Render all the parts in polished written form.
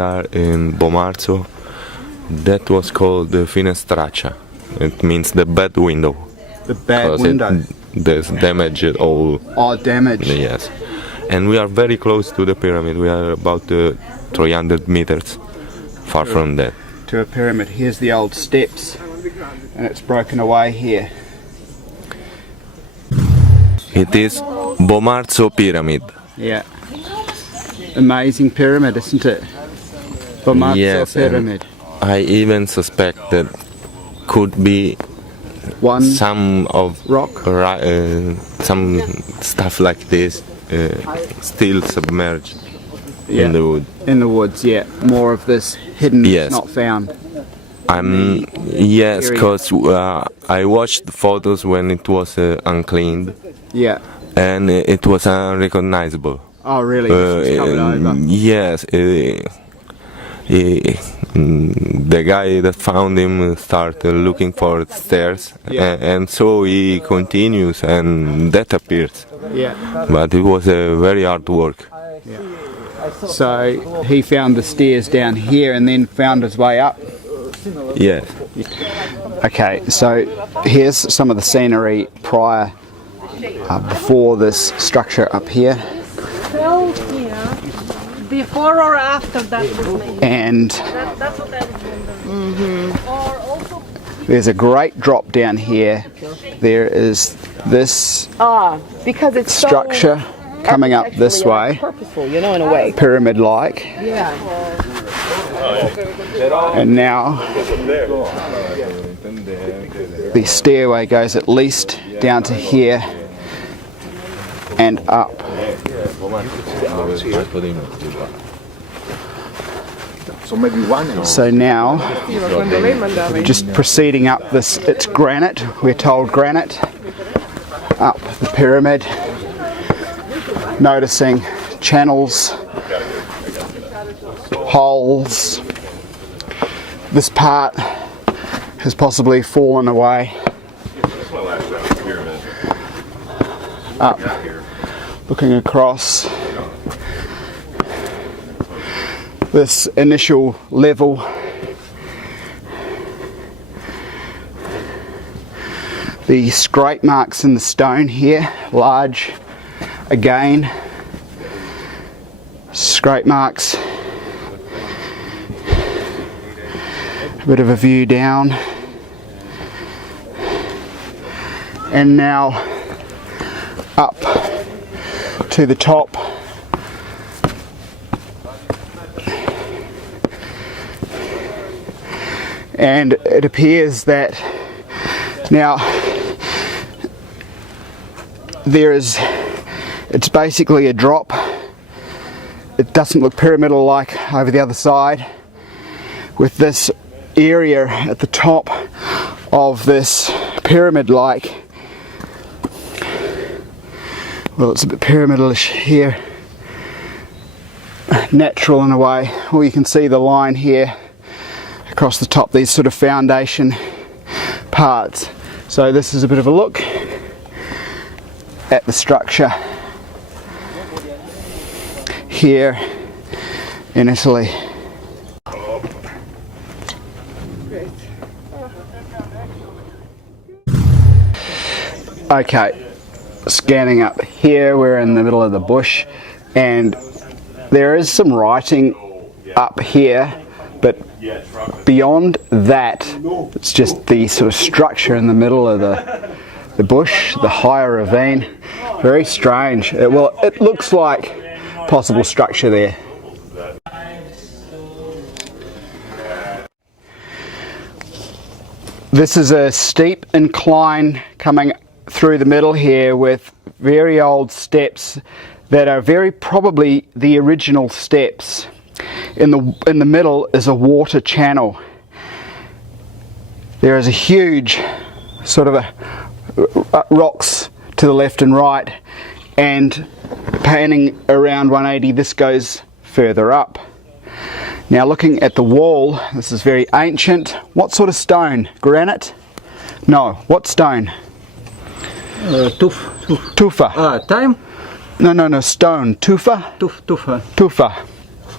are in Bomarzo. That was called the finestraccia. It means the bad window. The bad window? There's damage all. Oh, damage. Yes. And we are very close to the pyramid. We are about 300 meters far from that. To a pyramid. Here's the old steps, and it's broken away here. It is Bomarzo Pyramid. Yeah. Amazing pyramid, isn't it? Bomarzo yes, Pyramid. I even suspect that could be some of rock, some stuff like this still submerged in the wood. In the woods, yeah. More of this hidden, not found. Yes, because I watched the photos when it was uncleaned. Yeah. And it was unrecognizable. Oh, really? It's covered over. Yes. The guy that found him started looking for stairs, and so he continues and that appears. Yeah. But it was a very hard work. Yeah. So he found the stairs down here and then found his way up. Yes. Okay, so here's some of the scenery prior, before this structure up here. Before or after that was made. And That's what I was wondering. there's a great drop down here. There is this because it's structure coming up this way. Purposeful, you know, in a way. Pyramid-like. Yeah. And now the stairway goes at least down to here and up. So now, just proceeding up this, it's granite, we're told granite, up the pyramid, noticing channels, holes. This part has possibly fallen away. Up, looking across this initial level. The scrape marks in the stone here, large again. Scrape marks. A bit of a view down. And now up to the top. And it appears that now it's basically a drop. It doesn't look pyramidal like over the other side, with this area at the top of this pyramid-like. Well, it's a bit pyramidalish here, natural in a way. Well, you can see the line here across the top, these sort of foundation parts. So this is a bit of a look at the structure here in Italy. Okay, scanning up here, we're in the middle of the bush, and there is some writing up here, but beyond that, it's just the sort of structure in the middle of the bush, the higher ravine. Very strange. It looks like possible structure there. This is a steep incline coming through the middle here with very old steps that are very probably the original steps. In the middle is a water channel. There is a huge sort of rocks to the left and right, and panning around 180, this goes further up. Now looking at the wall, this is very ancient. What sort of stone? Granite? No, what stone? Tufa. Tufa. Time? No, stone. Tufa? Tufa. Tufa.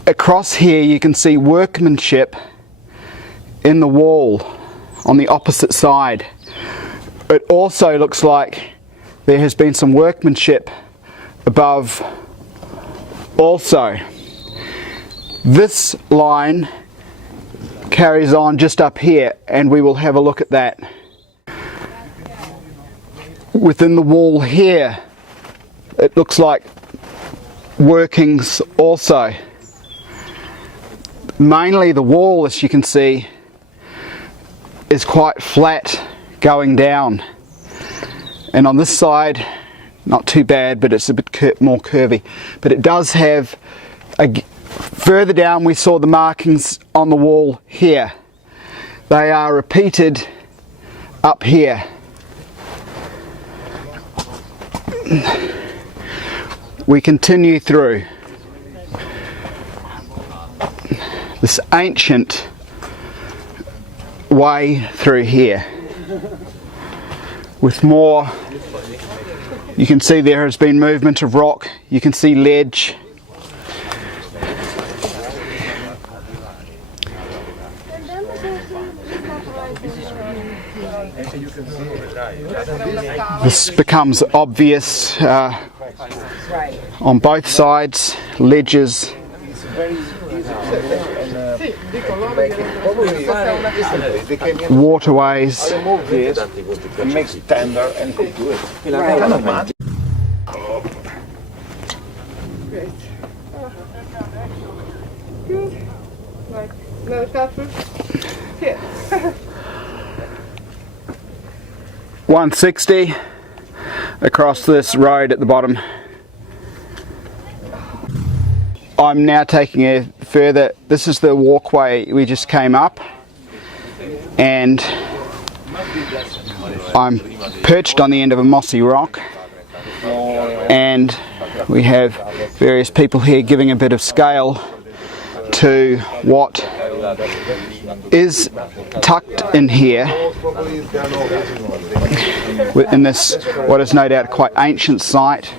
across here you can see workmanship in the wall on the opposite side. It also looks like there has been some workmanship above also. This line carries on just up here, and we will have a look at that. Within the wall here, it looks like workings also. Mainly the wall, as you can see, is quite flat going down, and on this side not too bad, but it's a bit more curvy. But it does have further down we saw the markings on the wall here. They are repeated up here. We continue through this ancient way through here with more. You can see there has been movement of rock. You can see ledge. This becomes obvious on both sides, ledges. Waterways. Makes tender and good. Good. Right. Another pepper. Here. 160 across this road at the bottom. I'm now taking a further, this is the walkway we just came up, and I'm perched on the end of a mossy rock, and we have various people here giving a bit of scale to what is tucked in here in this what is no doubt quite ancient site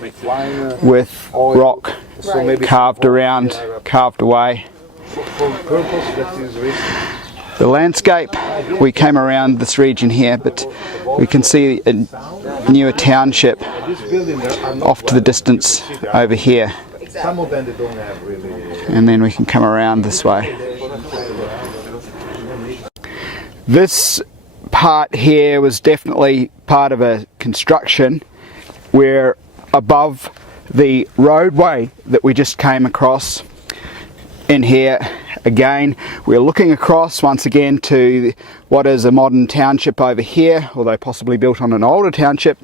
with rock carved around, carved away. The landscape, we came around this region here, but we can see a newer township off to the distance over here, and then we can come around this way. This part here was definitely part of a construction. We're above the roadway that we just came across in here. Again, we're looking across once again to what is a modern township over here, although possibly built on an older township,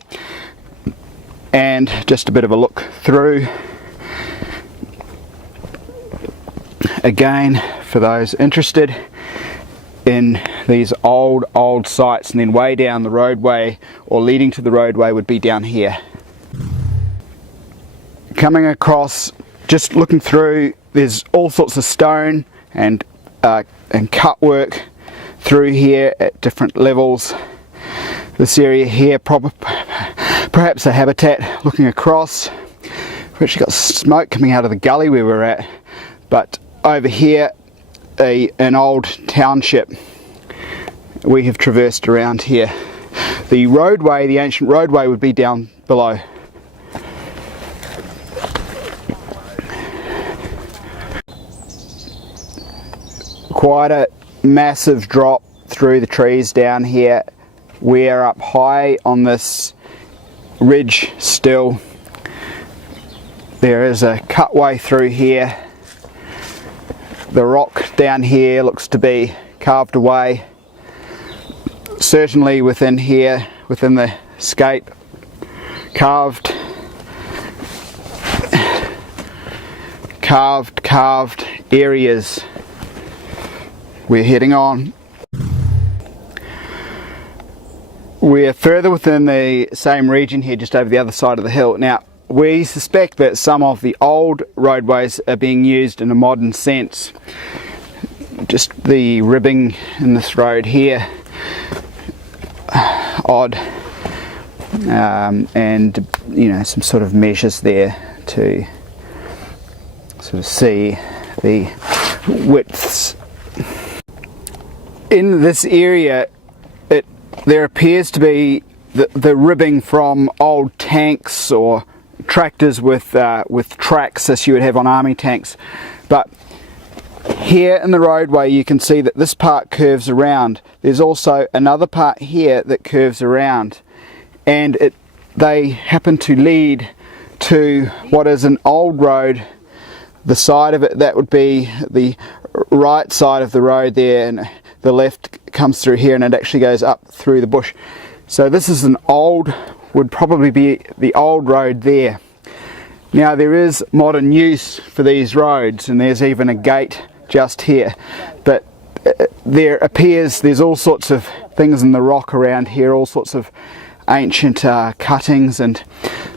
and just a bit of a look through again for those interested in these old sites. And then way down the roadway, or leading to the roadway, would be down here. Coming across, just looking through, there's all sorts of stone and cut work through here at different levels. This area here, perhaps a habitat. Looking across, we've actually got smoke coming out of the gully where we're at, but over here an old township we have traversed around here. The roadway, the ancient roadway, would be down below. Quite a massive drop through the trees down here. We are up high on this ridge still. There is a cutway through here. The rock down here looks to be carved away. Certainly within here, within the scape, carved areas. We're heading on. We're further within the same region here, just over the other side of the hill. Now, we suspect that some of the old roadways are being used in a modern sense. Just the ribbing in this road here, odd, and you know, some sort of measures there to sort of see the widths. In this area, there appears to be the ribbing from old tanks or tractors with tracks as you would have on army tanks. But here in the roadway you can see that this part curves around. There's also another part here that curves around, and they happen to lead to what is an old road. The side of it, that would be the right side of the road there, and the left comes through here and it actually goes up through the bush. So this is would probably be the old road there. Now there is modern use for these roads, and there's even a gate just here, but there appears there's all sorts of things in the rock around here, all sorts of ancient cuttings, and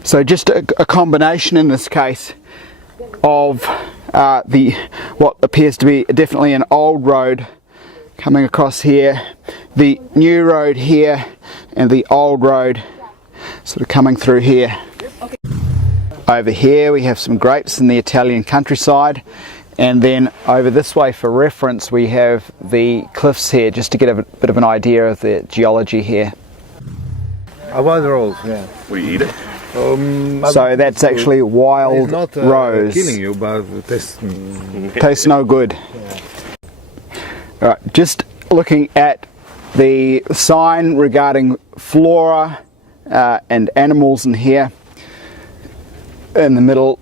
so just a combination in this case of what appears to be definitely an old road coming across here, the new road here, and the old road sort of coming through here. Over here we have some grapes in the Italian countryside, and then over this way for reference we have the cliffs here, just to get a bit of an idea of the geology here. A wild rose, yeah. We eat it. So that's actually wild not, rose. Killing you, but Tastes no good. Yeah. Alright, just looking at the sign regarding flora and animals in here in the middle,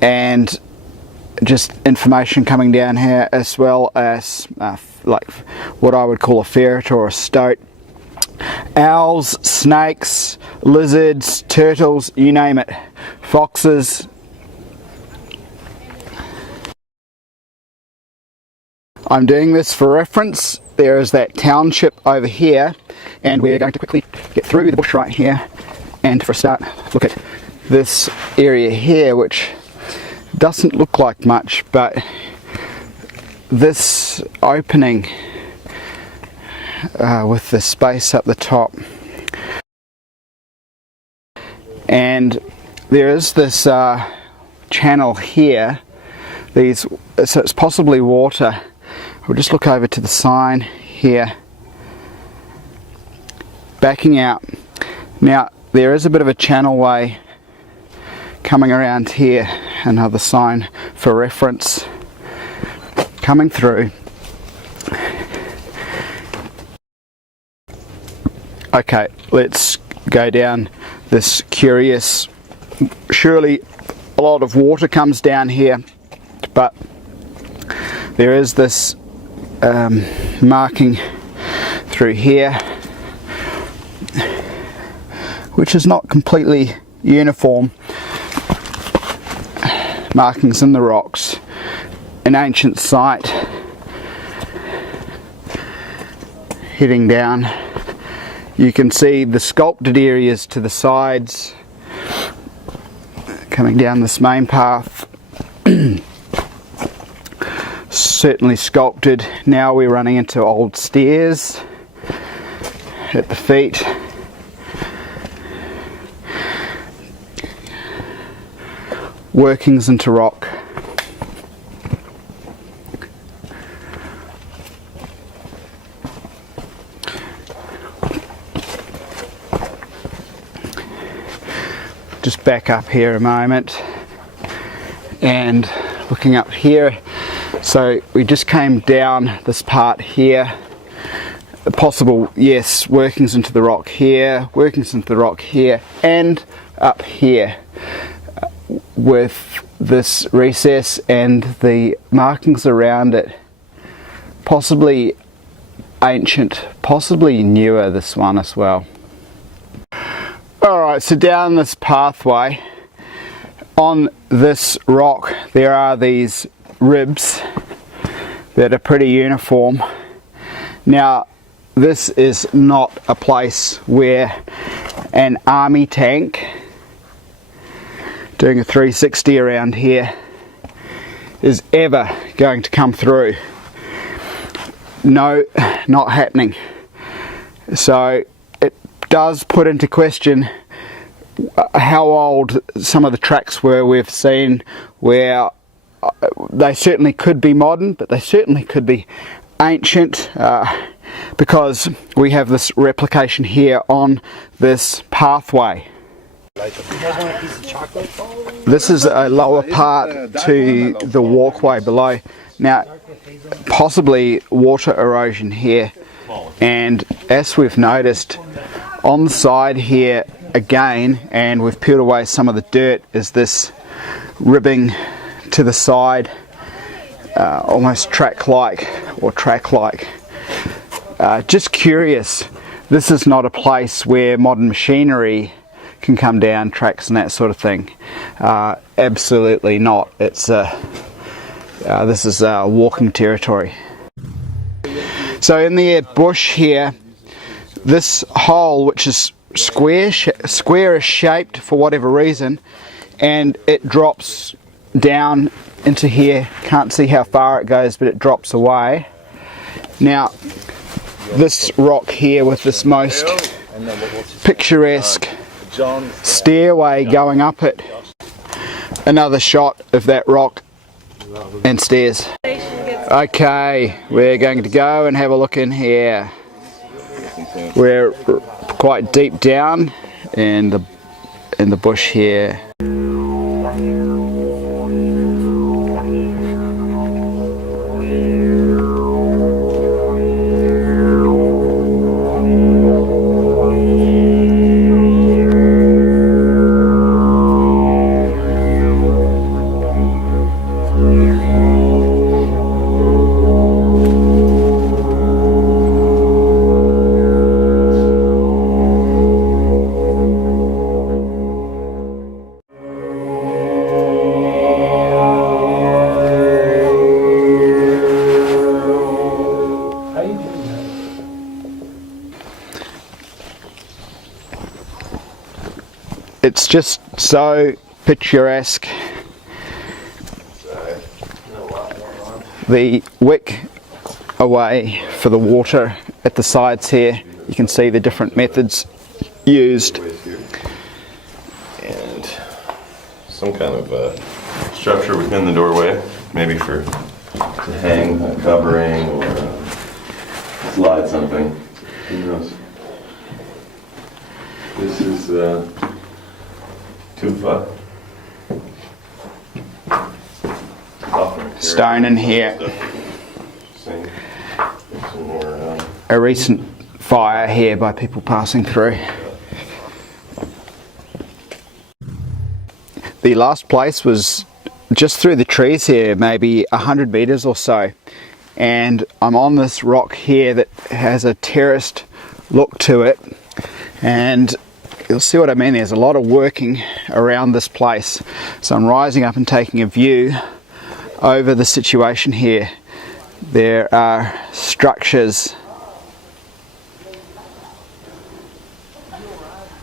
and just information coming down here, as well as like what I would call a ferret or a stoat. Owls, snakes, lizards, turtles, you name it. Foxes. I'm doing this for reference. There is that township over here, and we're going to quickly get through the bush right here, and for a start look at this area here, which doesn't look like much, but this opening with the space up the top, and there is this channel here, so it's possibly water. We'll just look over to the sign here, backing out. Now there is a bit of a channelway coming around here, another sign for reference coming through. Okay, let's go down this curious, surely a lot of water comes down here, but there is this marking through here which is not completely uniform. Markings in the rocks, an ancient site. Heading down, you can see the sculpted areas to the sides coming down this main path. Certainly sculpted. Now we're running into old stairs at the feet. Workings into rock. Just back up here a moment and looking up here. So we just came down this part here. Possible, yes, workings into the rock here, workings into the rock here, and up here with this recess and the markings around it. Possibly ancient, possibly newer, this one as well. Alright, so down this pathway, on this rock there are these ribs that are pretty uniform. Now this is not a place where an army tank doing a 360 around here is ever going to come through. No, not happening. So it does put into question how old some of the tracks were we've seen, where they certainly could be modern, but they certainly could be ancient, because we have this replication here on this pathway. This is a lower part to the walkway below. Now, possibly water erosion here, and as we've noticed on the side here again, and we've peeled away some of the dirt, is this ribbing to the side, almost track-like. Just curious, this is not a place where modern machinery can come down, tracks and that sort of thing. Absolutely not. It's this is walking territory. So in the bush here, this hole, which is squarish shaped for whatever reason, and it drops down into here. Can't see how far it goes, but it drops away. Now, this rock here with this most picturesque stairway going up it. Another shot of that rock and stairs. Okay, we're going to go and have a look in here. We're quite deep down in the bush here. It's just so picturesque. The wick away for the water at the sides here. You can see the different methods used. And some kind of structure within the doorway, maybe to hang a covering or slide something. Who knows? This is tufa. Stone in here. A recent fire here by people passing through. The last place was just through the trees here, maybe 100 meters or so, and I'm on this rock here that has a terraced look to it, and you'll see what I mean. There's a lot of working around this place, so I'm rising up and taking a view over the situation here. There are structures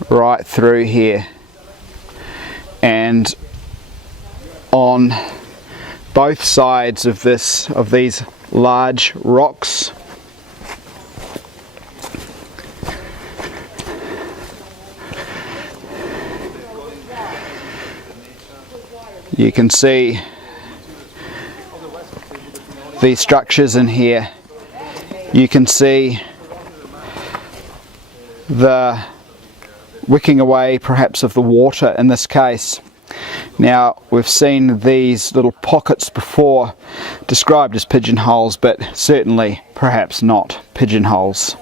right through here, and on both sides of these large rocks you can see these structures in here. You can see the wicking away perhaps of the water in this case. Now, we've seen these little pockets before described as pigeonholes, but certainly perhaps not pigeonholes.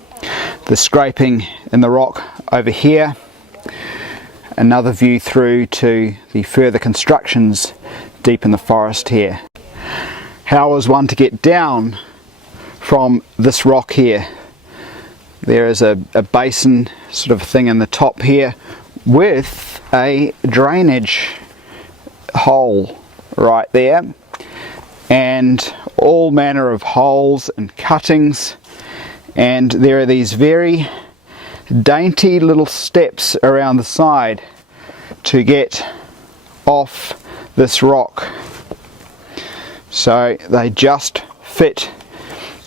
The scraping in the rock over here. Another view through to the further constructions deep in the forest here. How is one to get down from this rock here? There is a basin sort of thing in the top here with a drainage hole right there, and all manner of holes and cuttings, and there are these very dainty little steps around the side to get off this rock, so they just fit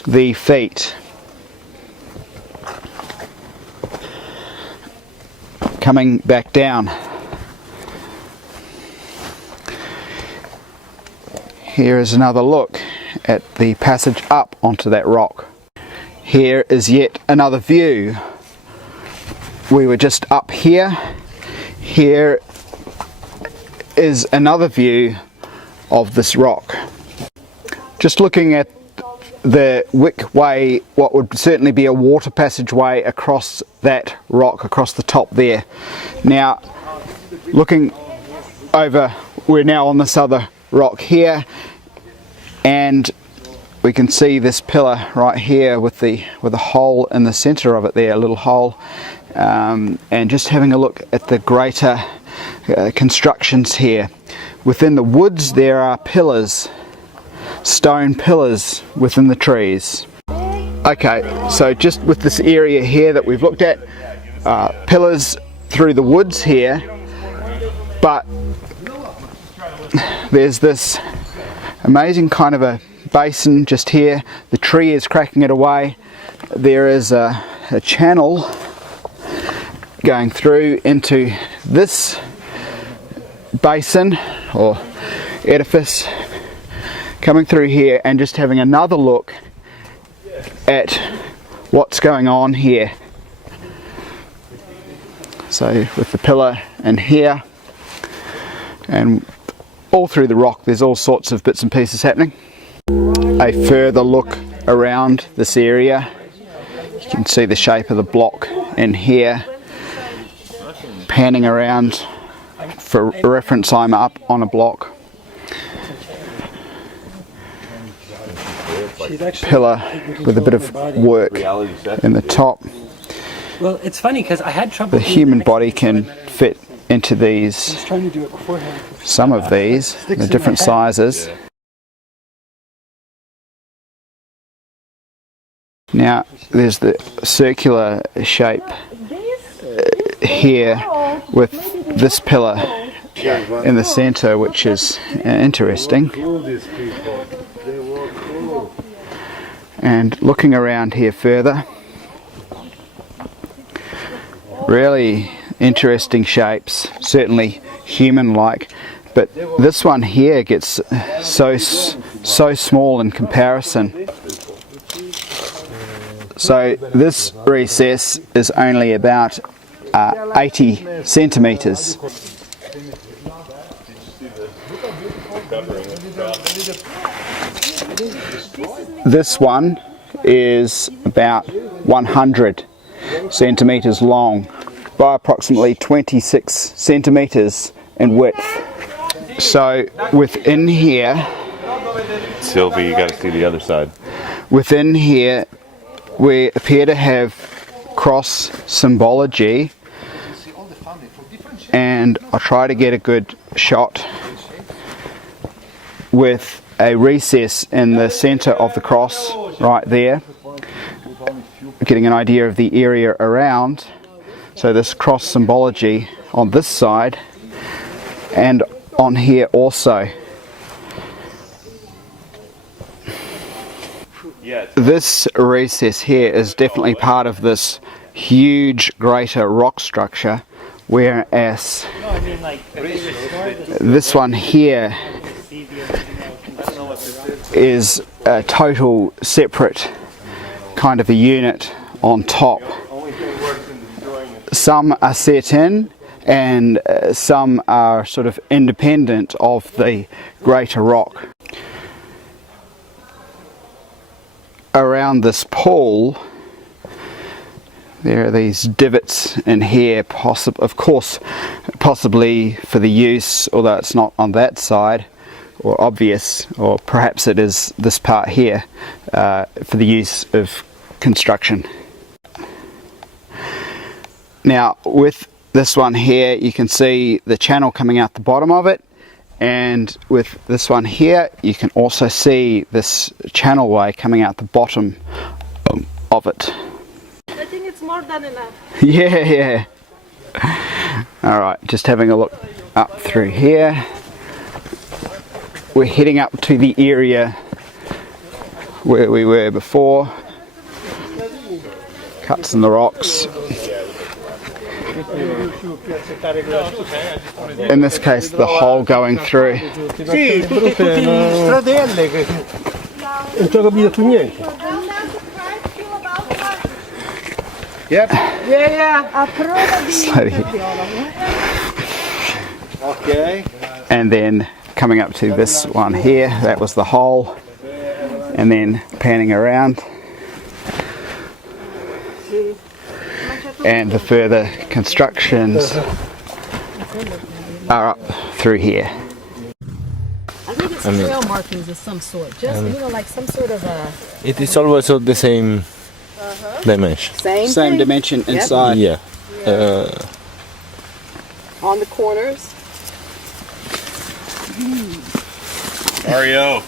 the feet. Coming back down, Here is another look at the passage up onto that rock. Here is yet another view. We were just up here. Here is another view of this rock. Just looking at the Wick Way, what would certainly be a water passageway across that rock, across the top there. Now, looking over, we're now on this other rock here, and we can see this pillar right here with a hole in the center of it there, a little hole, and just having a look at the greater constructions here. Within the woods there are pillars, stone pillars within the trees. Okay, so just with this area here that we've looked at, pillars through the woods here, but there's this amazing kind of a basin just here. The tree is cracking it away. There is a channel going through into this basin or edifice, coming through here, and just having another look at what's going on here. So with the pillar and here and all through the rock, there's all sorts of bits and pieces happening. A further look around this area, you can see the shape of the block in here. Panning around, for reference, I'm up on a block. Pillar with a bit of work in the top. Well, it's funny because I had trouble. The human body can fit into these, some of these, the different sizes. Now there's the circular shape here with this pillar in the center, which is interesting. And looking around here further, really interesting shapes, certainly human-like, but this one here gets so small in comparison. So this recess is only about 80 centimeters. This one is about 100 centimeters long by approximately 26 centimeters in width. So within here, Sylvie, you got to see the other side. Within here, we appear to have cross symbology, and I'll try to get a good shot with a recess in the center of the cross right there, getting an idea of the area around. So this cross symbology on this side and on here also. This recess here is definitely part of this huge greater rock structure, whereas this one here is a total separate kind of a unit on top. Some are set in and some are sort of independent of the greater rock. Around this pool there are these divots in here, of course possibly for the use, although it's not on that side or obvious, or perhaps it is this part here, for the use of construction. Now with this one here you can see the channel coming out the bottom of it, and with this one here you can also see this channelway coming out the bottom of it. I think it's more than enough. Yeah. Alright, just having a look up through here. We're heading up to the area where we were before. Cuts in the rocks. In this case, the hole going through. Sì, tutte stradelle che non ci ho capito più niente. Yep. Slowly. Okay. And then coming up to this one here, that was the hole. And then panning around. And the further constructions are up through here. I think it's trail markings of some sort. Just, like some sort of a... It is always of the same dimension. Same thing. dimension Yep. inside. Yeah. On the corners. Mario,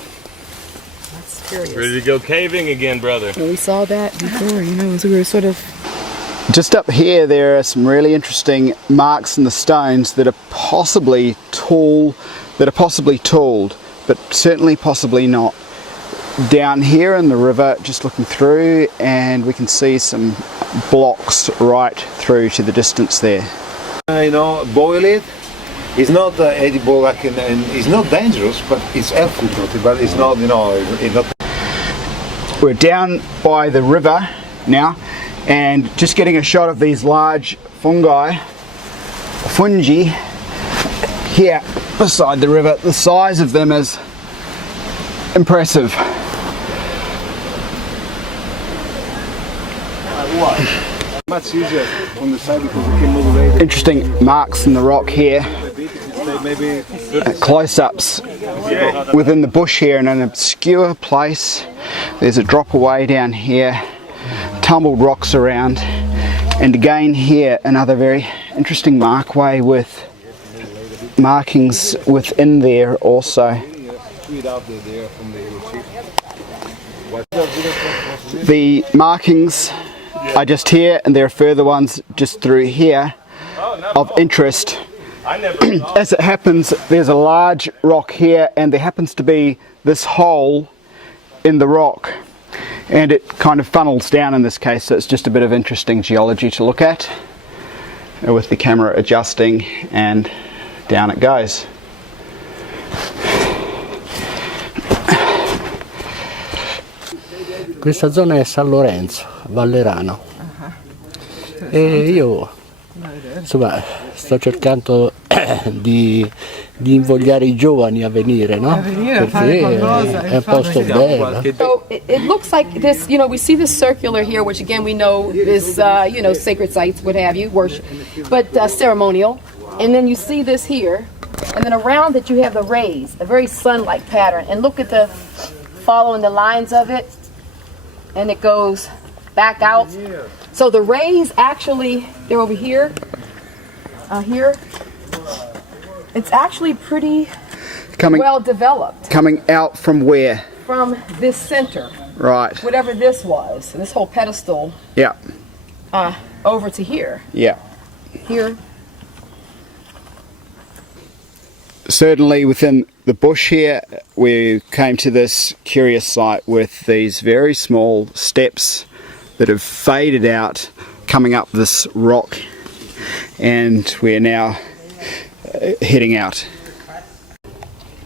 That's curious. ready to go caving again, brother? Well, we saw that before, as we were sort of... Just up here there are some really interesting marks in the stones that are possibly tooled, but certainly possibly not. Down here in the river, just looking through, and we can see some blocks right through to the distance there. Boil it. It's not edible, and it's not dangerous, but it's helpful to it. But it's not, it's not. We're down by the river now, and just getting a shot of these large fungi here beside the river. The size of them is impressive. Much easier on the side because we can move later. Interesting marks in the rock here. Maybe Close-ups within the bush here in an obscure place. There's a drop away down here, tumbled rocks around, and again here another very interesting markway with markings within there also. The markings are just here, and there are further ones just through here of interest. As it happens, there's a large rock here, and there happens to be this hole in the rock, and it kind of funnels down in this case, so it's just a bit of interesting geology to look at with the camera adjusting, and down it goes. Questa zona è San Lorenzo, Vallerano, e io insomma sto cercando di invogliare I giovani a venire, no? Perché è un posto bello. So it looks like this, we see this circular here, which again we know is, sacred sites, what have you, worship, but ceremonial. And then you see this here, and then around it you have the rays, a very sun-like pattern. And look at following the lines of it, and it goes back out. So the rays actually, they're over here, here. It's actually pretty well developed. Coming out from where? From this center. Right. Whatever this was, this whole pedestal. Yeah. Over to here. Yeah. Here. Certainly within the bush here, we came to this curious site with these very small steps that have faded out coming up this rock, and we're now heading out.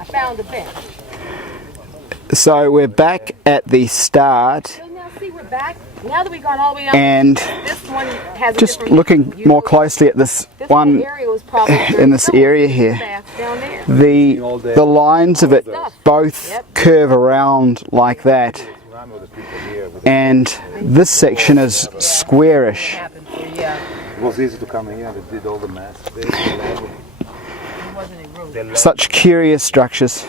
I found a bench. So we're back at the start, So now see, we're back. Now that we've gone all the way up, and this one has a just different looking view. more closely at this This one whole area was probably in this area here. down there. The lines of it both curve around like that, and this section is squarish. it was easy to come here. They did all the math. Such curious structures.